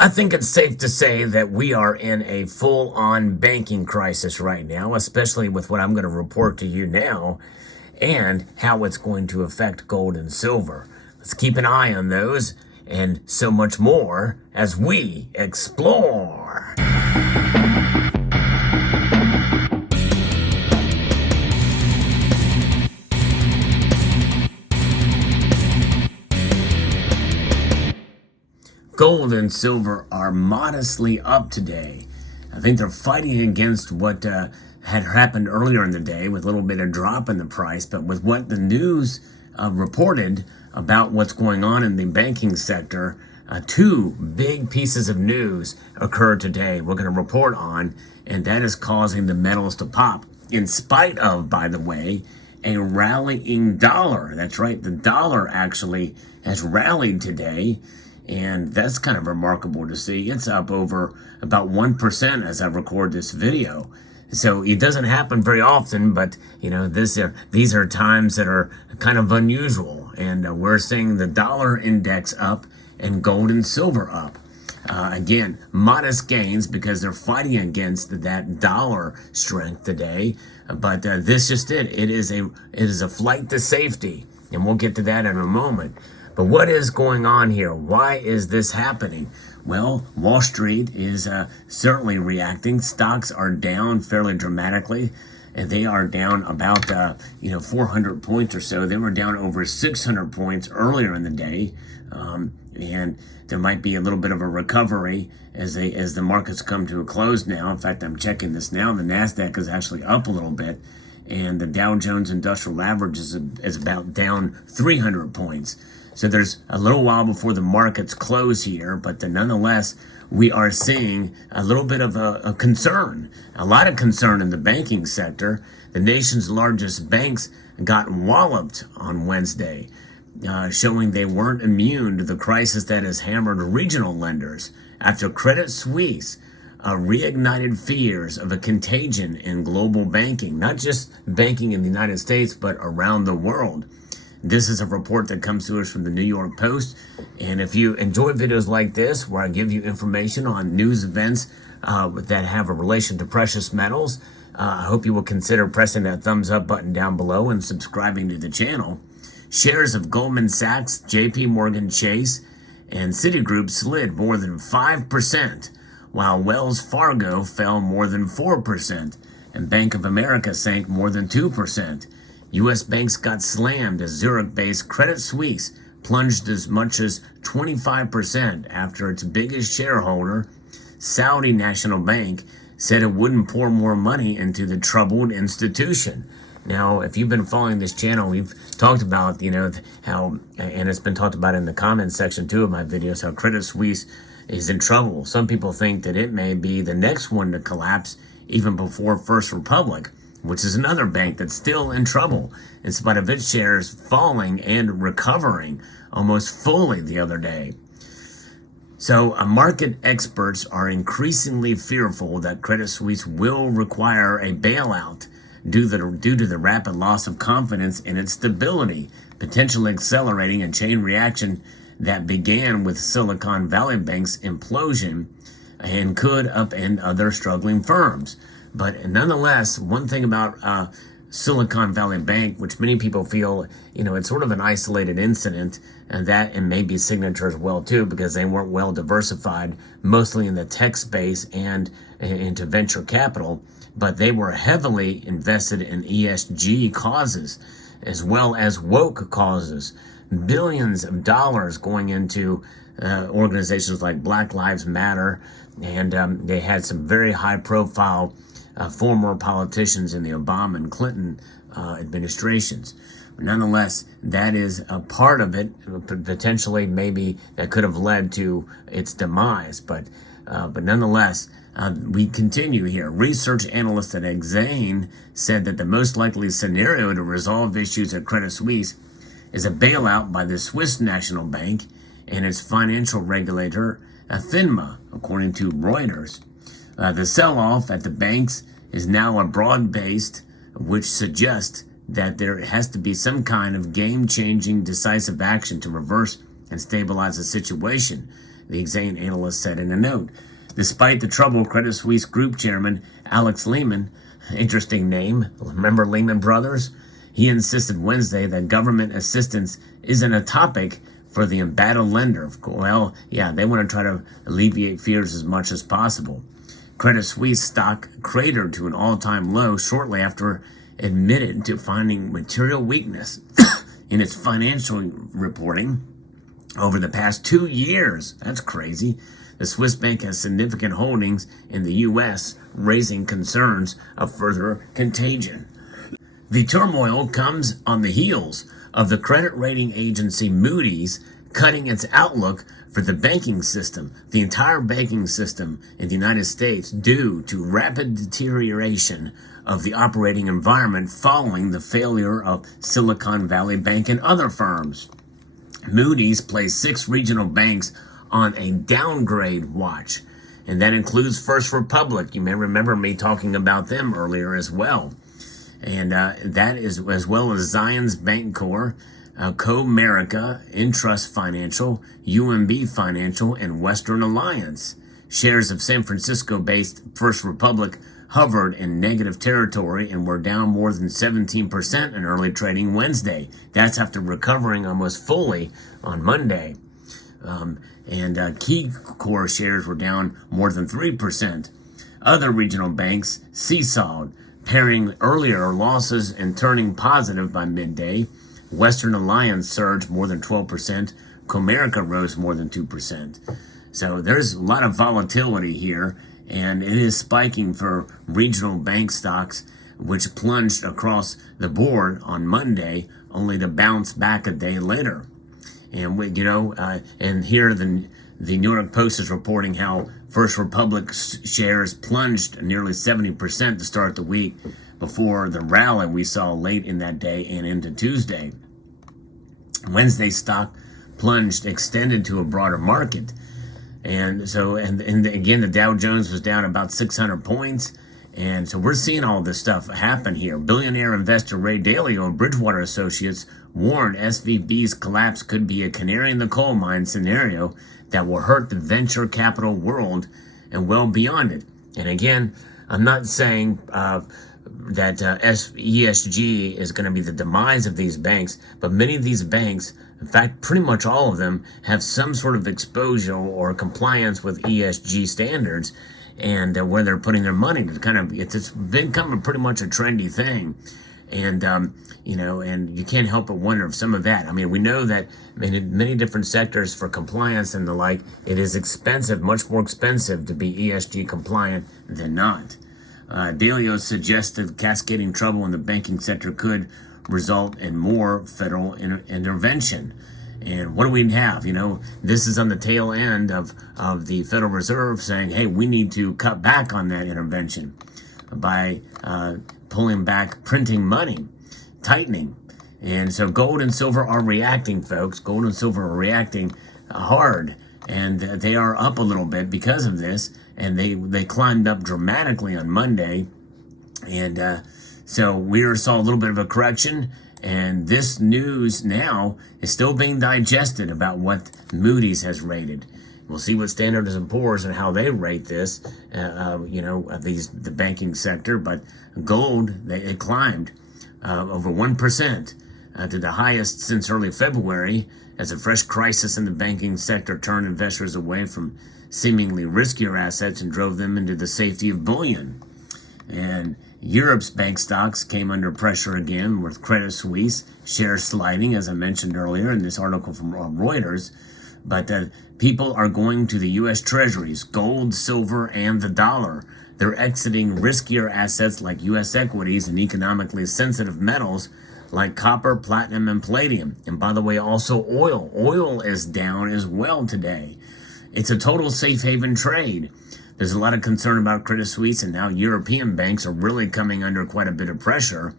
I think it's safe to say that we are in a full-on banking crisis right now, especially with what I'm going to report to you now and how it's going to affect gold and silver. Let's keep an eye on those and so much more as we explore. Gold and silver are modestly up today. I think they're fighting against what had happened earlier in the day with a little bit of drop in the price, but with what the news reported about what's going on in the banking sector, two big pieces of news occurred today we're going to report on, and that is causing the metals to pop, in spite of, by the way, a rallying dollar. That's right, the dollar actually has rallied today. And that's kind of remarkable to see. It's up over about 1% as I record this video. So it doesn't happen very often, but you know, these are times that are kind of unusual. And we're seeing the dollar index up and gold and silver up. Again, modest gains because they're fighting against that dollar strength today. But this just it is a flight to safety, and we'll get to that in a moment. But what is going on here? Why is this happening? Well, Wall Street is certainly reacting. Stocks are down fairly dramatically, and they are down about 400 points or so. They were down over 600 points earlier in the day, and there might be a little bit of a recovery as the markets come to a close now. In fact, I'm checking this now. The Nasdaq is actually up a little bit, and the Dow Jones Industrial Average is about down 300 points. So there's a little while before the markets close here, but nonetheless, we are seeing a little bit of a concern, a lot of concern in the banking sector. The nation's largest banks got walloped on Wednesday, showing they weren't immune to the crisis that has hammered regional lenders after Credit Suisse reignited fears of a contagion in global banking, not just banking in the United States, but around the world. This is a report that comes to us from the New York Post. And if you enjoy videos like this, where I give you information on news events that have a relation to precious metals, I hope you will consider pressing that thumbs up button down below and subscribing to the channel. Shares of Goldman Sachs, JP Morgan Chase, and Citigroup slid more than 5%, while Wells Fargo fell more than 4%, and Bank of America sank more than 2%. U.S. banks got slammed as Zurich-based Credit Suisse plunged as much as 25% after its biggest shareholder, Saudi National Bank, said it wouldn't pour more money into the troubled institution. Now, if you've been following this channel, we've talked about, how, and it's been talked about in the comments section too of my videos, how Credit Suisse is in trouble. Some people think that it may be the next one to collapse even before First Republic, which is another bank that's still in trouble in spite of its shares falling and recovering almost fully the other day. So market experts are increasingly fearful that Credit Suisse will require a bailout due to the rapid loss of confidence in its stability, potentially accelerating a chain reaction that began with Silicon Valley Bank's implosion and could upend other struggling firms. But nonetheless, one thing about Silicon Valley Bank, which many people feel, it's sort of an isolated incident, and maybe Signature as well too, because they weren't well diversified, mostly in the tech space and into venture capital, but they were heavily invested in ESG causes, as well as woke causes. Billions of dollars going into organizations like Black Lives Matter, and they had some very high-profile former politicians in the Obama and Clinton administrations. Nonetheless, that is a part of it, potentially maybe that could have led to its demise. But nonetheless, we continue here. Research analysts at Exane said that the most likely scenario to resolve issues at Credit Suisse is a bailout by the Swiss National Bank and its financial regulator, FINMA, according to Reuters. The sell-off at the banks is now a broad-based, which suggests that there has to be some kind of game-changing decisive action to reverse and stabilize the situation. the Exane analyst said in a note. Despite the trouble, Credit Suisse Group Chairman Alex Lehman, interesting name, remember Lehman Brothers? He insisted Wednesday that government assistance isn't a topic for the embattled lender. Well, yeah, they want to try to alleviate fears as much as possible. Credit Suisse stock cratered to an all-time low shortly after admitted to finding material weakness in its financial reporting over the past 2 years. That's crazy. The Swiss bank has significant holdings in the U.S., raising concerns of further contagion. The turmoil comes on the heels of the credit rating agency Moody's cutting its outlook for the banking system, the entire banking system in the United States, due to rapid deterioration of the operating environment following the failure of Silicon Valley Bank and other firms. Moody's placed 6 regional banks on a downgrade watch, and that includes First Republic. You may remember me talking about them earlier as well. And that is as well as Zions Bancorp, Comerica, Intrust Financial, UMB Financial, and Western Alliance. Shares of San Francisco-based First Republic hovered in negative territory and were down more than 17% in early trading Wednesday. That's after recovering almost fully on Monday. Key core shares were down more than 3%. Other regional banks seesawed, pairing earlier losses and turning positive by midday. Western Alliance surged more than 12%. Comerica rose more than 2%. So there's a lot of volatility here, and it is spiking for regional bank stocks, which plunged across the board on Monday, only to bounce back a day later. And and here the New York Post is reporting how First Republic shares plunged nearly 70% to start the week before the rally we saw late in that day and into Tuesday. Wednesday's stock plunged, extended to a broader market. And again, the Dow Jones was down about 600 points. And so we're seeing all this stuff happen here. Billionaire investor Ray Dalio of Bridgewater Associates warned SVB's collapse could be a canary in the coal mine scenario that will hurt the venture capital world and well beyond it. And again, I'm not saying that ESG is going to be the demise of these banks, but many of these banks, in fact, pretty much all of them, have some sort of exposure or compliance with ESG standards, and where they're putting their money. It's become pretty much a trendy thing. And, and you can't help but wonder if some of that, I mean, we know that in many different sectors for compliance and the like, it is expensive, much more expensive to be ESG compliant than not. Dalio suggested cascading trouble in the banking sector could result in more federal intervention. And what do we have? This is on the tail end of the Federal Reserve saying, hey, we need to cut back on that intervention by pulling back printing money, tightening. And so gold and silver are reacting, folks. Gold and silver are reacting hard. And they are up a little bit because of this. And they climbed up dramatically on Monday. And so we saw a little bit of a correction. And this news now is still being digested about what Moody's has rated. We'll see what Standard & Poor's and how they rate this, the banking sector. But gold, it climbed over 1% to the highest since early February, as a fresh crisis in the banking sector turned investors away from seemingly riskier assets and drove them into the safety of bullion. And Europe's bank stocks came under pressure again, with Credit Suisse shares sliding, as I mentioned earlier in this article from Reuters. But people are going to the U.S. Treasuries, gold, silver, and the dollar. They're exiting riskier assets like U.S. equities and economically sensitive metals like copper, platinum, and palladium. And by the way, also oil. Oil is down as well today. It's a total safe haven trade. There's a lot of concern about Credit Suisse, and now European banks are really coming under quite a bit of pressure.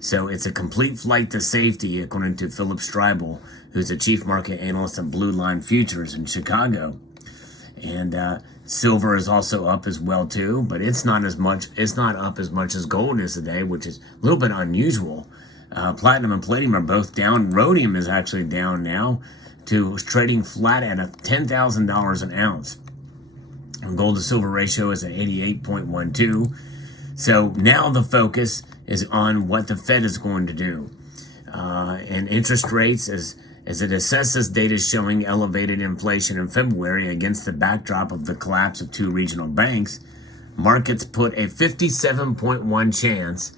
So it's a complete flight to safety, according to Philip Streibel, who's the chief market analyst at Blue Line Futures in Chicago. And silver is also up as well too, but it's not up as much as gold is today, which is a little bit unusual. Platinum and palladium are both down. Rhodium is actually down now. to trading flat at $10,000 an ounce. And gold to silver ratio is at 88.12. So now the focus is on what the Fed is going to do. And interest rates, as it assesses data showing elevated inflation in February against the backdrop of the collapse of two regional banks, markets put a 57.1 chance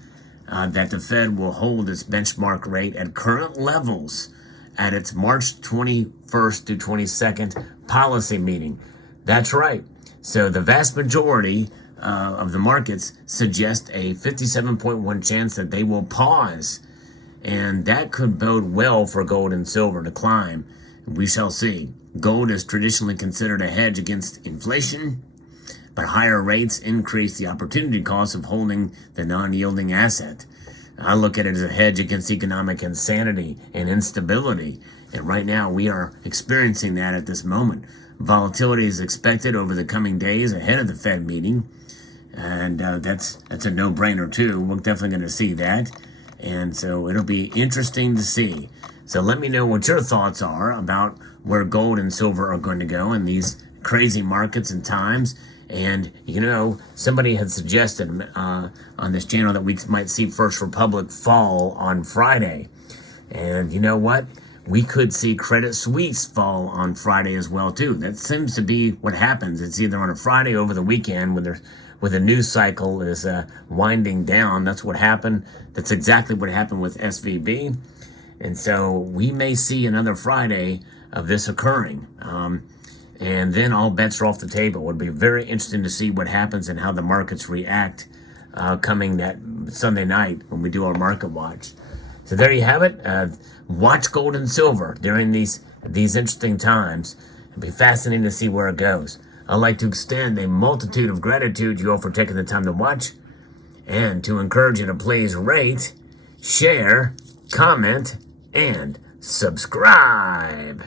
that the Fed will hold its benchmark rate at current levels at its March 21st to 22nd policy meeting. That's right. So the vast majority of the markets suggest a 57.1 chance that they will pause. And that could bode well for gold and silver to climb. We shall see. Gold is traditionally considered a hedge against inflation, but higher rates increase the opportunity cost of holding the non-yielding asset. I look at it as a hedge against economic insanity and instability. And right now we are experiencing that at this moment. Volatility is expected over the coming days ahead of the Fed meeting. And that's a no-brainer too. We're definitely going to see that. And so it'll be interesting to see. So let me know what your thoughts are about where gold and silver are going to go in these crazy markets and times. And, you know, somebody had suggested on this channel that we might see First Republic fall on Friday. And you know what? We could see Credit Suisse fall on Friday as well, too. That seems to be what happens. It's either on a Friday over the weekend when the news cycle is winding down. That's what happened. That's exactly what happened with SVB. And so we may see another Friday of this occurring. And then all bets are off the table. It would be very interesting to see what happens and how the markets react coming that Sunday night when we do our market watch. So there you have it. Watch gold and silver during these interesting times. It'll be fascinating to see where it goes. I'd like to extend a multitude of gratitude to you all for taking the time to watch, and to encourage you to please rate, share, comment, and subscribe.